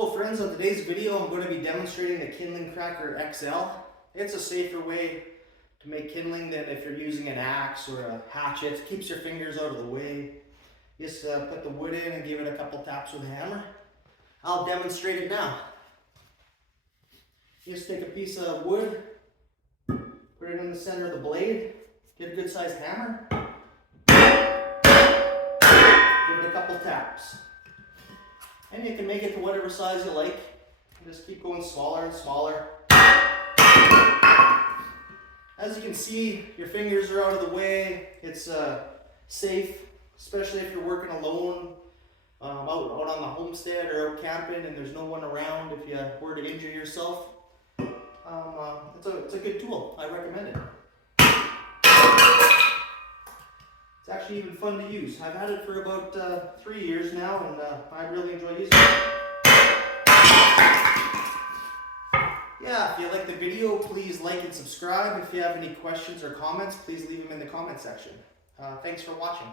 Hello friends, on today's video I'm going to be demonstrating the Kindling Cracker XL. It's a safer way to make kindling than if you're using an axe or a hatchet. It keeps your fingers out of the way. Just put the wood in and give it a couple taps with a hammer. I'll demonstrate it now. Just take a piece of wood, put it in the center of the blade, get a good sized hammer, give it a couple taps. And you can make it to whatever size you like. Just keep going smaller and smaller. As you can see, your fingers are out of the way. It's safe, especially if you're working alone, out on the homestead or out camping and there's no one around if you were to injure yourself. It's a good tool. I recommend it. It's actually even fun to use. I've had it for about 3 years now, and I really enjoy using it. Yeah, if you like the video, please like and subscribe. If you have any questions or comments, please leave them in the comment section. Thanks for watching.